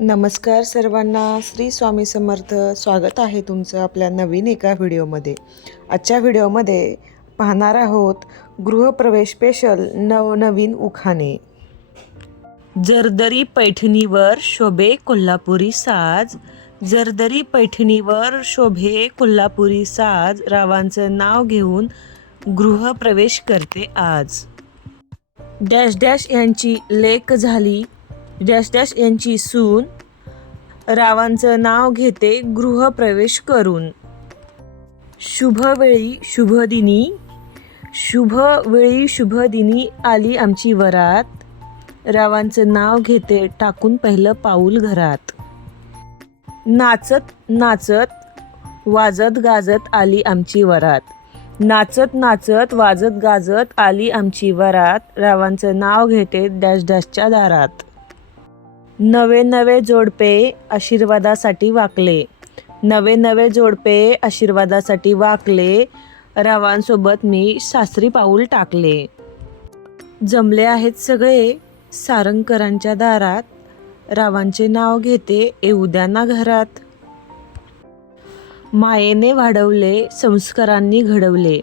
नमस्कार सर्वांना. श्री स्वामी समर्थ. स्वागत आहे तुमचं आपल्या नवीन एका व्हिडिओमध्ये. आजच्या व्हिडिओमध्ये पाहणार आहोत गृहप्रवेश स्पेशल नवनवीन उखाणे. जरदरी पैठणीवर शोभे कोल्हापुरी साज. जरदरी पैठणीवर शोभे कोल्हापुरी साज. रावांचं नाव घेऊन गृहप्रवेश करते आज. डॅश डॅश यांची लेक झाली. डॅश डॅश यांची सून रावांचं नाव घेते गृहप्रवेश करून. शुभवेळी शुभदिनी शुभवेळी शुभदिनी आली आमची वरात. रावांचं नाव घेते टाकून पहिलं पाऊल घरात. नाचत नाचत वाजत गाजत आली आमची वरात. नाचत नाचत वाजत गाजत आली आमची वरात. रावांचं नाव घेते डॅश डॅशच्या दारात. नवे नवे जोडपे आशीर्वादासाठी वाकले. नवे नवे जोडपे आशीर्वादासाठी वाकले. रावांसोबत मी सासरी पाऊल टाकले. जमले आहेत सगळे सारंगकरांच्या दारात. रावांचे नाव घेते येऊ द्या ना घरात. मायेने वाढवले संस्कारांनी घडवले.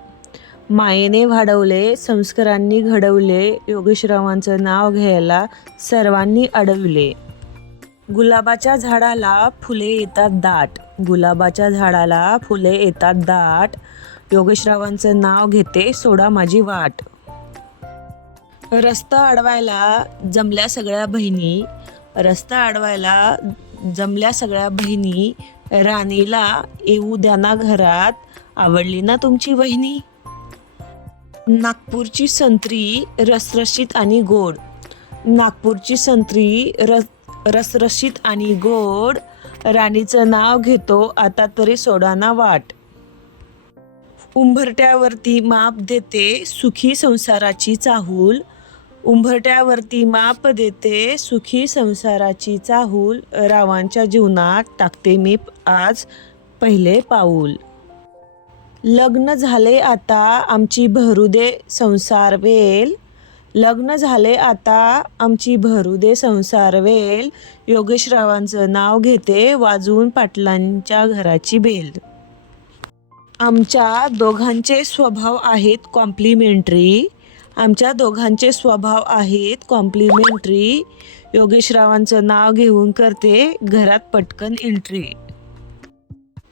मायेने वाढवले संस्कारांनी घडवले. योगेशरावांचं नाव घ्यायला सर्वांनी अडवले. गुलाबाच्या झाडाला फुले येतात दाट. गुलाबाच्या झाडाला फुले येतात दाट. योगेशरावांचं नाव घेते सोडा माझी वाट. रस्ता अडवायला जमल्या सगळ्या बहिणी. रस्ता अडवायला जमल्या सगळ्या बहिणी. राणीला येऊ द्या ना घरात. आवडली ना तुमची वहिनी? नागपूरची संत्री रसरशीत आणि गोड. नागपूरची संत्री रस रसरशीत आणि गोड राणीचं नाव घेतो. आता तरी सोडाना वाट. उंबरट्यावरती माप देते सुखी संसाराची चाहूल. उंबरट्यावरती माप देते सुखी संसाराची चाहूल. रावांच्या जीवनात टाकते मी आज पहिले पाऊल. लग्न झाले आता आमची भरुदे संसार वेल. लग्न झाले आता आमची भरू दे संसार वेल. योगेशरावांचं नाव घेते वाजवून पाटलांच्या घराची बेल. आमच्या दोघांचे स्वभाव आहेत कॉम्प्लिमेंटरी. आमच्या दोघांचे स्वभाव आहेत कॉम्प्लिमेंटरी. योगेशरावांचं नाव घेऊन करते घरात पटकन एंट्री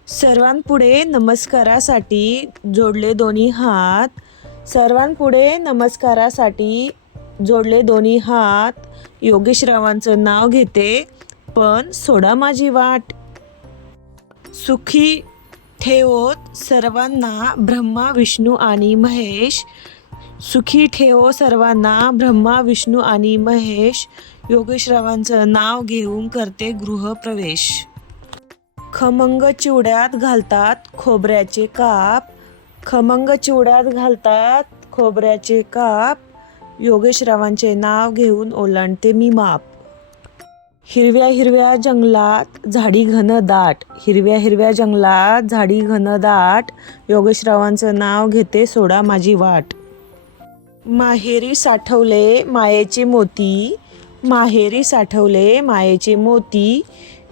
सर्वांपुढे नमस्कारासाठी जोडले दोन्ही हात. सर्वांपुढे नमस्कारासाठी जोडले दोन्ही हात. योगेशरावांचं नाव घेते पण सोडा माझी वाट. सुखी ठेवोत सर्वांना ब्रह्मा विष्णू आणि महेश. सुखी ठेवो सर्वांना ब्रह्मा विष्णू आणि महेश. योगेशरावांचं नाव घेऊन करते गृहप्रवेश खमंग चिवड्यात घालतात खोबऱ्याचे काप. खमंग चिवड्यात घालतात खोबऱ्याचे काप. योगेशरावांचे नाव घेऊन ओलांडते मी माप. हिरव्या हिरव्या जंगलात झाडी घन दाट. हिरव्या हिरव्या जंगलात झाडी घन दाट. योगेशरावांचं नाव घेते सोडा माझी वाट. माहेरी साठवले मायेचे मोती. माहेरी साठवले मायेचे मोती.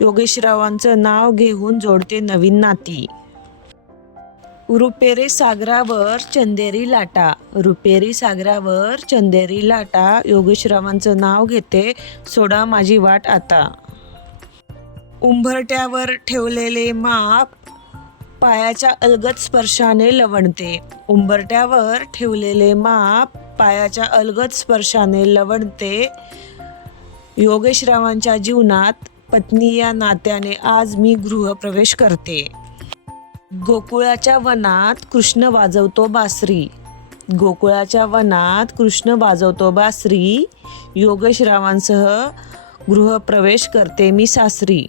योगेशरावांचं नाव घेऊन जोडते नवीन नाती. रुपेरी सागरावर चंदेरी लाटा. रुपेरी सागरावर चंदेरी लाटा. योगेशरावांचं नाव घेते. सोडा माझी वाट आता. उंबरट्यावर ठेवलेले माप पायाच्या अलगद स्पर्शाने लवणते. उंबरट्यावर ठेवलेले माप पायाच्या अलगद स्पर्शाने लवणते. योगेशरावांच्या जीवनात पत्नी या नात्याने आज मी गृहप्रवेश करते. गोकुळाच्या वनात कृष्ण वाजवतो बासरी. गोकुळाच्या वनात कृष्ण वाजवतो बासरी. योगेशरावांसह गृहप्रवेश करते मी सासरी.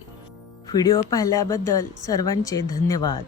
व्हिडिओ पाहिल्याबद्दल सर्वांचे धन्यवाद.